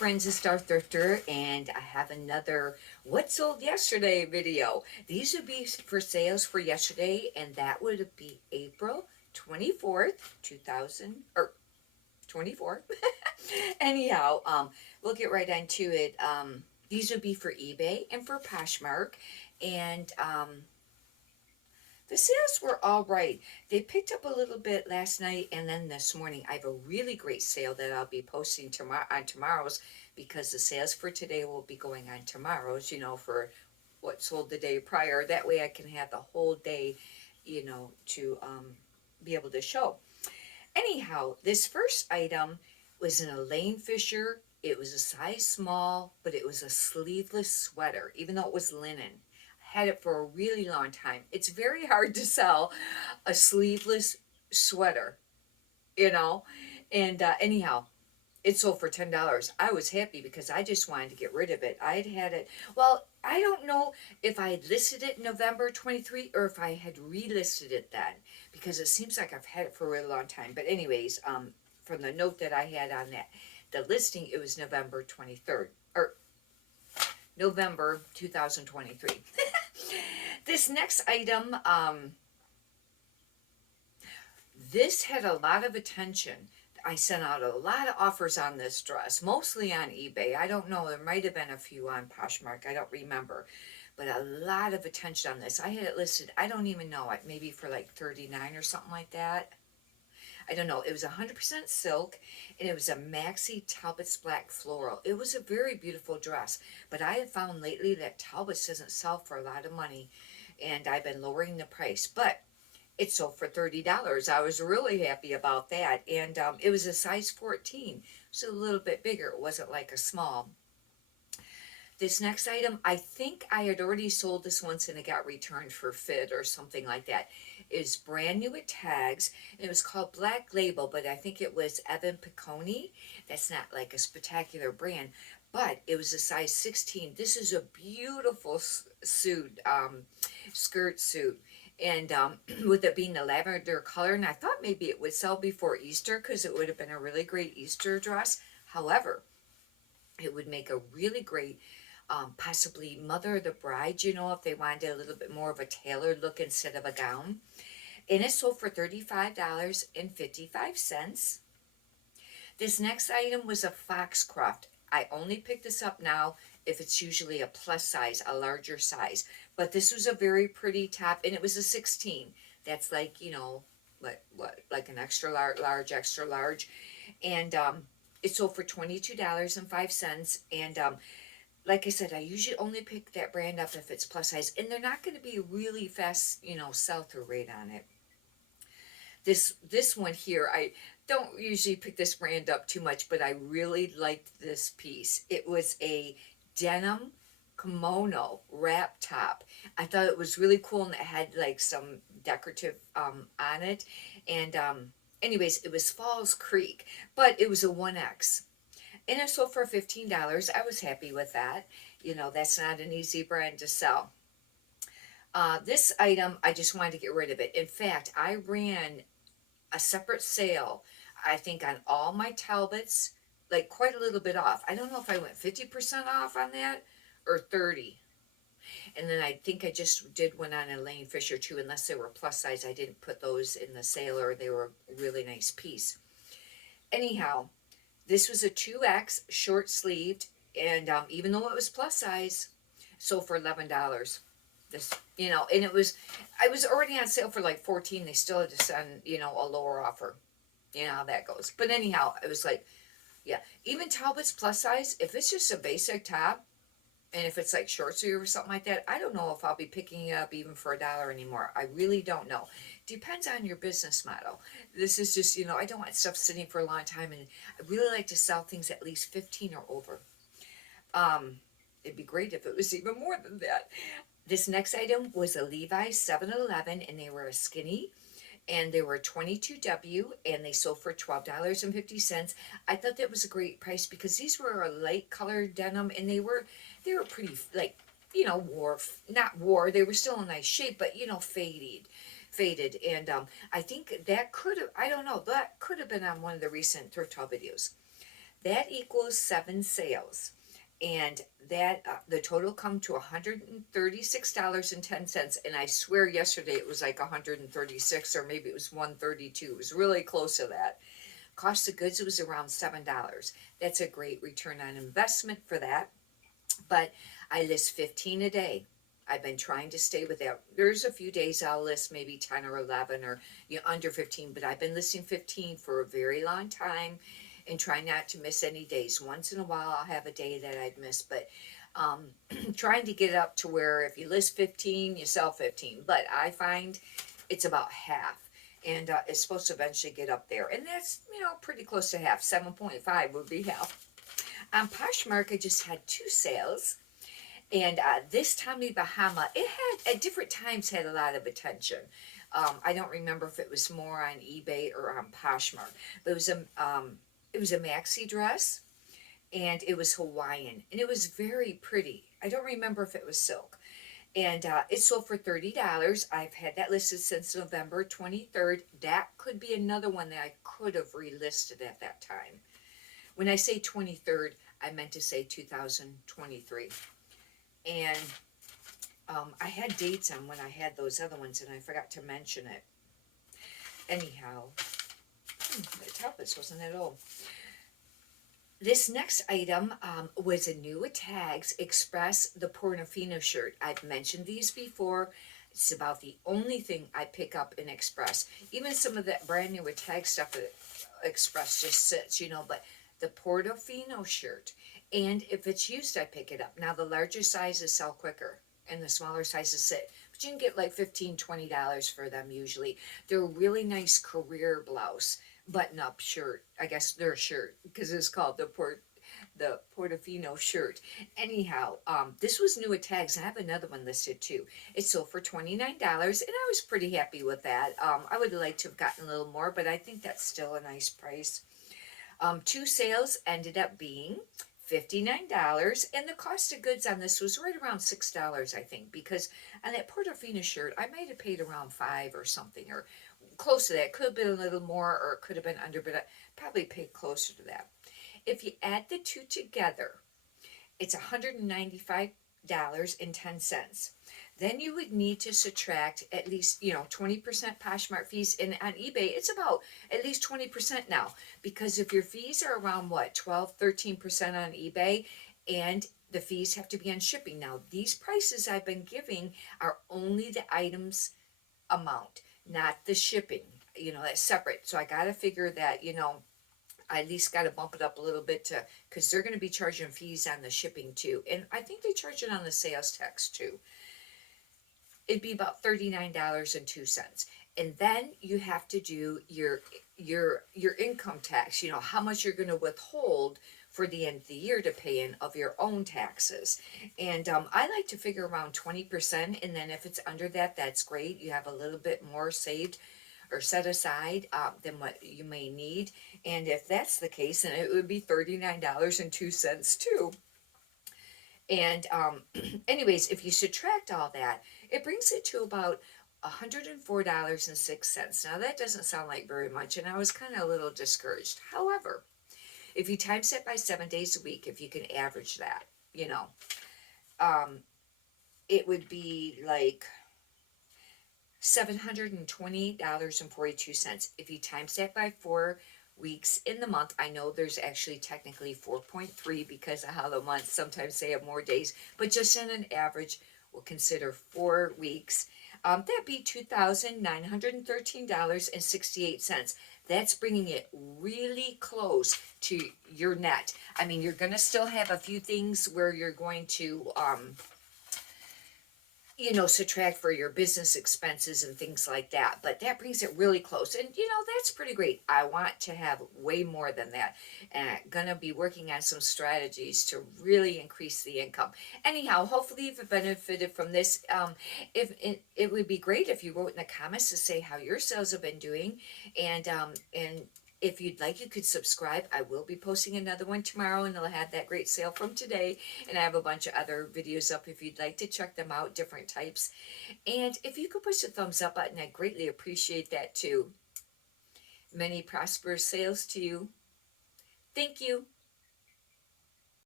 friends, it's Star Thrifter, and I have another What Sold Yesterday video. These would be for sales for yesterday, and that would be April 24th, 24. Anyhow, we'll get right into it. These would be for eBay and for Poshmark, and the sales were all right. They picked up a little bit last night and then this morning. I have a really great sale that I'll be posting tomorrow on tomorrow's, because the sales for today will be going on tomorrow's, for what sold the day prior. That way I can have the whole day, to be able to show. Anyhow, this first item was an Elaine Fisher. It was a size small, but it was a sleeveless sweater, even though it was linen. Had it for a really long time. It's very hard to sell a sleeveless sweater, you know. And anyhow, it sold for $10. I was happy because I just wanted to get rid of it. I'd had it. Well, I don't know if I had listed it in November 23 or if I had relisted it then, because it seems like I've had it for a really long time. But anyways, from the note that I had on the listing, it was November 23rd or November 2023. This next item, this had a lot of attention. I sent out a lot of offers on this dress, mostly on eBay. I don't know, there might have been a few on Poshmark, I don't remember. But a lot of attention on this. I had it listed, I don't even know, maybe for like $39 or something like that. I don't know. It was 100% silk, and it was a maxi Talbot's black floral. It was a very beautiful dress, but I have found lately that Talbot's doesn't sell for a lot of money, and I've been lowering the price, but it sold for $30. I was really happy about that, and it was a size 14, so a little bit bigger. It wasn't like a small. This next item, I think I had already sold this once and it got returned for fit or something like that. It is brand new with tags. It was called Black Label, but I think it was Evan Piccone. That's not like a spectacular brand, but it was a size 16. This is a beautiful suit, skirt suit. And with it being a lavender color, and I thought maybe it would sell before Easter because it would have been a really great Easter dress. However, it would make a really great possibly mother of the bride, if they wanted a little bit more of a tailored look instead of a gown. And it sold for $35.55. This next item was a Foxcroft. I only picked this up now if it's usually a plus size, a larger size. But this was a very pretty top, and it was a 16. That's like, like an extra large, extra large. And it sold for $22.05. And like I said, I usually only pick that brand up if it's plus size, and they're not going to be really fast, sell-through rate on it. This one here, I don't usually pick this brand up too much, but I really liked this piece. It was a denim kimono wrap top. I thought it was really cool, and it had like some decorative on it. And anyways, it was Falls Creek, but it was a 1X. And it sold for $15. I was happy with that. That's not an easy brand to sell. This item, I just wanted to get rid of it. In fact, I ran a separate sale, I think, on all my Talbots, like quite a little bit off. I don't know if I went 50% off on that or 30. And then I think I just did one on Elaine Fisher too, unless they were plus size. I didn't put those in the sale, or they were a really nice piece. Anyhow, this was a 2X short sleeved, and even though it was plus size, sold for $11. This, and I was already on sale for like 14. They still had to send, a lower offer. You know how that goes. But anyhow, it was like, yeah, even Talbot's plus size, if it's just a basic top, and if it's like short sleeve or something like that, I don't know if I'll be picking it up even for $1 anymore. I really don't know. Depends on your business model. This is just, I don't want stuff sitting for a long time, and I really like to sell things at least 15 or over. It'd be great if it was even more than that. This next item was a Levi's 711, and they were a skinny, and they were 22W, and they sold for $12.50. I thought that was a great price because these were a light colored denim, and they were pretty, like, they were still in nice shape, but faded. And I think that could have, I don't know, that could have been on one of the recent thrift haul videos. That equals 7 sales. And that the total come to $136.10. And I swear yesterday it was like 136, or maybe it was 132. It was really close to that. Cost of goods was around $7. That's a great return on investment for that. But I list 15 a day. I've been trying to stay with that. There's a few days I'll list maybe 10 or 11, or under 15, but I've been listing 15 for a very long time and try not to miss any days. Once in a while I'll have a day that I've missed, but trying to get up to where if you list 15, you sell 15. But I find it's about half. And it's supposed to eventually get up there. And that's, pretty close to half. 7.5 would be half. On Poshmark, I just had 2 sales. And this Tommy Bahama, it had, at different times, had a lot of attention. I don't remember if it was more on eBay or on Poshmark. But it was a maxi dress, and it was Hawaiian. And it was very pretty. I don't remember if it was silk. And it sold for $30. I've had that listed since November 23rd. That could be another one that I could have relisted at that time. When I say 23rd, I meant to say 2023. And I had dates on when I had those other ones, and I forgot to mention it. Anyhow, the tablets wasn't at all. This next item was a new Tags Express, the Portofino shirt. I've mentioned these before. It's about the only thing I pick up in Express. Even some of that brand new Tag stuff at Express just sits, but the Portofino shirt. And if it's used, I pick it up. Now, the larger sizes sell quicker, and the smaller sizes sit. But you can get like $15, $20 for them usually. They're a really nice career blouse. Button-up shirt. I guess they're a shirt because it's called the Portofino shirt. Anyhow, this was new at Tags, and I have another one listed too. It sold for $29, and I was pretty happy with that. I would have liked to have gotten a little more, but I think that's still a nice price. 2 sales ended up being $59, and the cost of goods on this was right around $6, I think, because on that Portofino shirt, I might have paid around $5 or something, or close to that. Could have been a little more, or it could have been under, but I probably paid closer to that. If you add the two together, it's $195.10. Then you would need to subtract at least 20% Poshmark fees, and on eBay it's about at least 20% now, because if your fees are around 12-13% on eBay, and the fees have to be on shipping. Now, these prices I've been giving are only the items amount, not the shipping. That's separate. So I got to figure that, I at least got to bump it up a little bit because they're going to be charging fees on the shipping too. And I think they charge it on the sales tax too. It'd be about $39.02. And then you have to do your income tax, how much you're going to withhold for the end of the year to pay in of your own taxes. And I like to figure around 20%, and then if it's under that, that's great. You have a little bit more saved or set aside than what you may need. And if that's the case, then it would be $39.02 too. And anyways, if you subtract all that, it brings it to about $104.06. Now, that doesn't sound like very much, and I was kind of a little discouraged. However, if you times it by 7 days a week, if you can average that, it would be like $720.42. If you times that by 4 weeks in the month, I know there's actually technically 4.3 because of how the months, sometimes they have more days, but just on an average, we'll consider 4 weeks. That'd be $2,913.68. That's bringing it really close to your net. I mean, you're going to still have a few things where you're going to, subtract for your business expenses and things like that. But that brings it really close. And, that's pretty great. I want to have way more than that. And I'm going to be working on some strategies to really increase the income. Anyhow, hopefully you've benefited from this. If it would be great if you wrote in the comments to say how your sales have been doing. And if you'd like, you could subscribe. I will be posting another one tomorrow, and I'll have that great sale from today. And I have a bunch of other videos up if you'd like to check them out, different types. And if you could push the thumbs up button, I'd greatly appreciate that too. Many prosperous sales to you. Thank you.